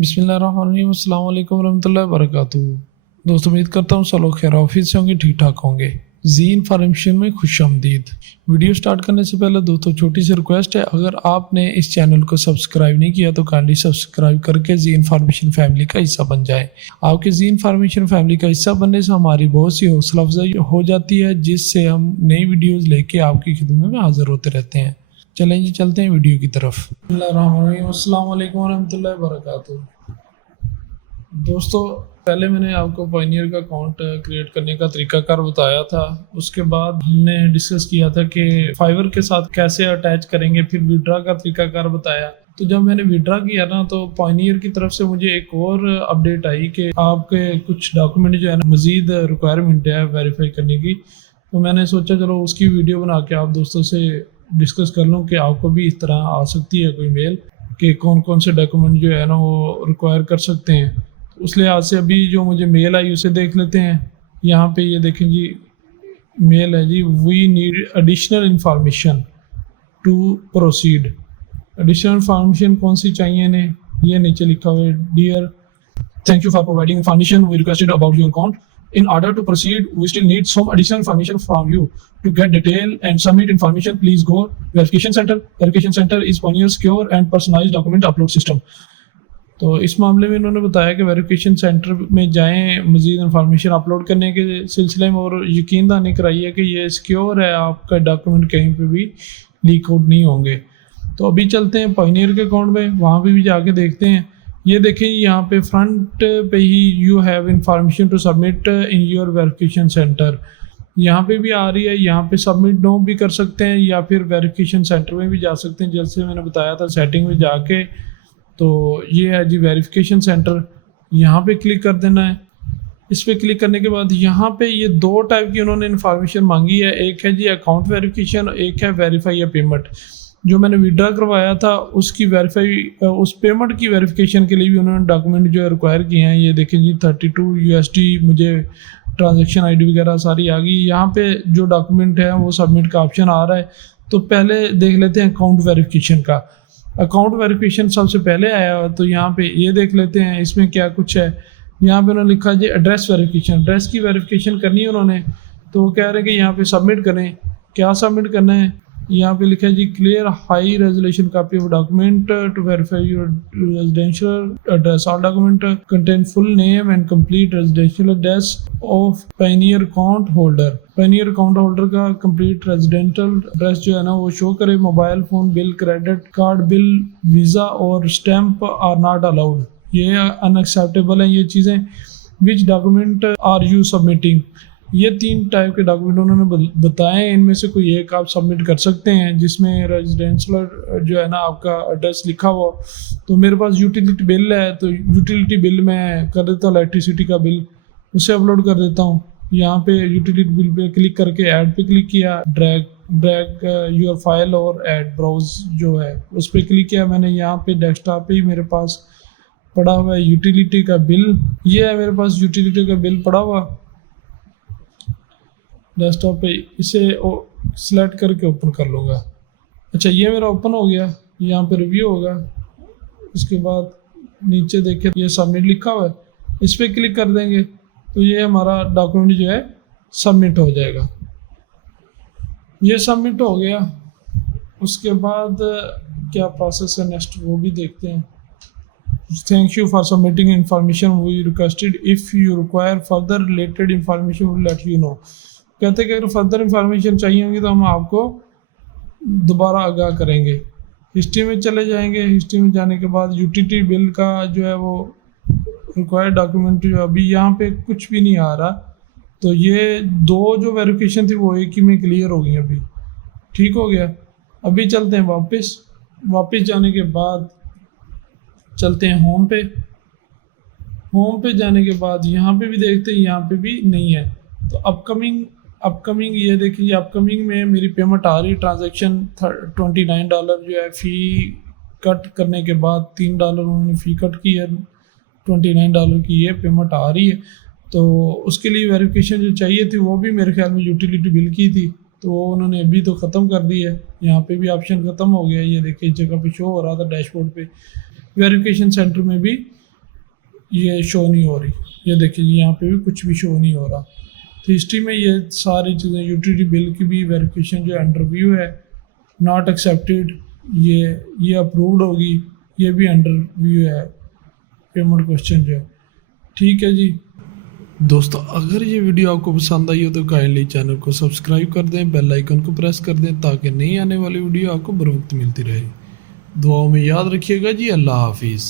बिस्मिल्लाहिर्रहमानिर्रहीम, अस्सलाम वालेकुम रहमतुल्लाहि व बरकातुहू। दोस्तों, उम्मीद करता हूँ सब लोग खैर ऑफिस से होंगे, ठीक ठाक होंगे। जी इन्फॉर्मेशन में खुशामदीद। वीडियो स्टार्ट करने से पहले दोस्तों छोटी सी रिक्वेस्ट है, अगर आपने इस चैनल को सब्सक्राइब नहीं किया तो काइंडली सब्सक्राइब करके जी इन्फॉर्मेशन फैमिली का हिस्सा बन जाए। आपके जी इन्फॉर्मेशन फैमिली का हिस्सा बनने से हमारी बहुत सी हौसला अफजाई हो जाती है, जिससे हम नई वीडियोज़ लेके आपकी खिदमत में हाजिर होते रहते हैं। चलें जी, चलते हैं वीडियो की तरफ। अस्सलाम वालेकुम रहमतुल्लाहि व बरकातुहू। दोस्तों, पहले मैंने आपको पायनियर का अकाउंट क्रिएट करने का तरीकाकार बताया था। उसके बाद हमने डिस्कस किया था कि फाइवर के साथ कैसे अटैच करेंगे, फिर विड्रा का तरीकाकार बताया। तो जब मैंने विड्रा किया ना, तो पायनियर की तरफ से मुझे एक और अपडेट आई कि आपके कुछ डॉक्यूमेंट जो है ना मज़ीद रिक्वायरमेंट है वेरीफाई करने की। तो मैंने सोचा चलो उसकी वीडियो बना के आप दोस्तों से डिस्कस कर लूँ कि आपको भी इस तरह आ सकती है कोई मेल कि कौन कौन से डॉक्यूमेंट जो है ना वो रिक्वायर कर सकते हैं। उस लिहाज से अभी जो मुझे मेल आई उसे देख लेते हैं। यहाँ पे ये देखें जी, मेल है जी, we need additional information to proceed. Additional information कौन सी चाहिए इन्हें, ये नीचे लिखा हुआ है, dear thank you for providing information we requested about your account. In order to proceed, we still need some additional information from you. To get detail and submit information, please go Verification Center. Verification Center is Payoneer secure and personalized document upload system. तो इस मामले में इन्होंने बताया कि verification centre में जाएं मज़ीद इन्फॉर्मेशन अपलोड करने के सिलसिले में, और यकीन दहानी कराइए कि ये सिक्योर है, आपका डॉक्यूमेंट कहीं पे भी लीक आउट नहीं होंगे। तो अभी चलते हैं पायनियर के अकाउंट में, वहाँ पे भी जाके देखते हैं। ये देखें यहाँ पे फ्रंट पे ही you have information to submit in your verification centre, यहाँ पे भी आ रही है। यहाँ पे सबमिट नो भी कर सकते हैं या फिर वेरिफिकेशन सेंटर में भी जा सकते हैं, जैसे मैंने बताया था सेटिंग में जाके। तो ये है जी वेरिफिकेशन सेंटर, यहाँ पे क्लिक कर देना है। इस पर क्लिक करने के बाद यहाँ पे ये दो टाइप की उन्होंने इन्फॉर्मेशन मांगी है, एक है जी अकाउंट वेरिफिकेशन, एक है वेरीफाई या पेमेंट। जो मैंने विड्रा करवाया था उसकी उस पेमेंट की वेरिफिकेशन के लिए भी उन्होंने डॉक्यूमेंट जो है रिक्वायर किए हैं। ये देखें जी, 32 USD मुझे ट्रांजैक्शन ID वगैरह सारी आ गई। यहाँ पे जो डॉक्यूमेंट है वो सबमिट का ऑप्शन आ रहा है। तो पहले देख लेते हैं अकाउंट वेरिफिकेशन का। अकाउंट वेरिफिकेशन सबसे पहले आया, तो यहाँ पे ये देख लेते हैं इसमें क्या कुछ है। यहाँ पे उन्होंने लिखा जी एड्रेस वेरिफिकेशन, एड्रेस की वेरिफिकेशन करनी है उन्होंने। तो वो कह रहे हैं कि यहाँ पे सबमिट करें। क्या सबमिट करना है, यहाँ पे लिखा है जी clear high resolution copy of document to verify your residential address. All document contain full name and complete residential address of pioneer account holder. Pioneer account holder का कंप्लीट रेजिडेंशियल एड्रेस जो है ना वो शो करे। Mobile phone bill, credit card bill, visa और stamp are not allowed, ये unacceptable हैं ये चीज़ें। Which document are you submitting, ये 3 टाइप के डॉक्यूमेंट उन्होंने बताए। इनमें से कोई एक आप सबमिट कर सकते हैं जिसमें रेजिडेंशियल जो है ना आपका एड्रेस लिखा हुआ। तो मेरे पास यूटिलिटी बिल है, तो यूटिलिटी बिल मैं कर देता हूँ, इलेक्ट्रिसिटी का बिल, उसे अपलोड कर देता हूँ। यहाँ पे यूटिलिटी बिल पे क्लिक करके ऐड पे क्लिक किया, ड्रैग योर फाइल और ऐड ब्राउज जो है उस पर क्लिक किया मैंने। यहाँ पे डेस्कटॉप पे ही मेरे पास पड़ा हुआ है यूटिलिटी का बिल, ये है मेरे पास यूटिलिटी का बिल पड़ा हुआ डेस्कटॉप पे। इसे सिलेक्ट करके ओपन कर लूँगा। अच्छा, ये मेरा ओपन हो गया। यहाँ पे रिव्यू होगा, उसके बाद नीचे देखिए ये सबमिट लिखा हुआ है, इस पर क्लिक कर देंगे तो ये हमारा डॉक्यूमेंट जो है सबमिट हो जाएगा। ये सबमिट हो गया, उसके बाद क्या प्रोसेस है नेक्स्ट वो भी देखते हैं। Thank you for submitting information we requested, if you require further related information will let you know. कहते हैं कि अगर फर्दर इंफॉर्मेशन चाहिए होगी तो हम आपको दोबारा आगाह करेंगे। हिस्ट्री में चले जाएंगे। हिस्ट्री में जाने के बाद यूटिलिटी बिल का जो है वो रिक्वायर्ड डॉक्यूमेंट जो अभी यहाँ पे कुछ भी नहीं आ रहा। तो ये 2 जो वेरिफिकेशन थी वो एक ही में क्लियर हो गई, अभी ठीक हो गया। अभी चलते हैं वापस जाने के बाद चलते हैं होम पे। होम पे जाने के बाद यहाँ पे भी देखते हैं, यहाँ पे भी नहीं है। तो अपकमिंग ये देखिए, अपकमिंग में मेरी पेमेंट आ रही है। ट्रांजैक्शन $29 जो है फ़ी कट करने के बाद $3 उन्होंने फ़ी कट की है, $29 की ये पेमेंट आ रही है। तो उसके लिए वेरिफिकेशन जो चाहिए थी वो भी मेरे ख्याल में यूटिलिटी बिल की थी, तो वो उन्होंने अभी तो ख़त्म कर दी है। यहाँ पे भी ऑप्शन ख़त्म हो गया, ये देखिए इस जगह पे शो हो रहा था डैशबोर्ड पे। वेरिफिकेशन सेंटर में भी ये शो नहीं हो रही। ये देखिए यहाँ पे भी कुछ भी शो नहीं हो रहा। तो हिस्ट्री में ये सारी चीज़ें, यूटिलिटी बिल की भी वेरिफिकेशन जो अंडर व्यू है, नॉट एक्सेप्टेड, ये अप्रूव्ड होगी, ये भी अंडर व्यू है पेमेंट क्वेश्चन जो है। ठीक है जी दोस्तों, अगर ये वीडियो आपको पसंद आई हो तो काइंडली चैनल को सब्सक्राइब कर दें, बेल आइकन को प्रेस कर दें ताकि नई आने वाली वीडियो आपको बर वक्त मिलती रहे। दुआओं में याद रखिएगा जी। अल्लाह हाफिज़।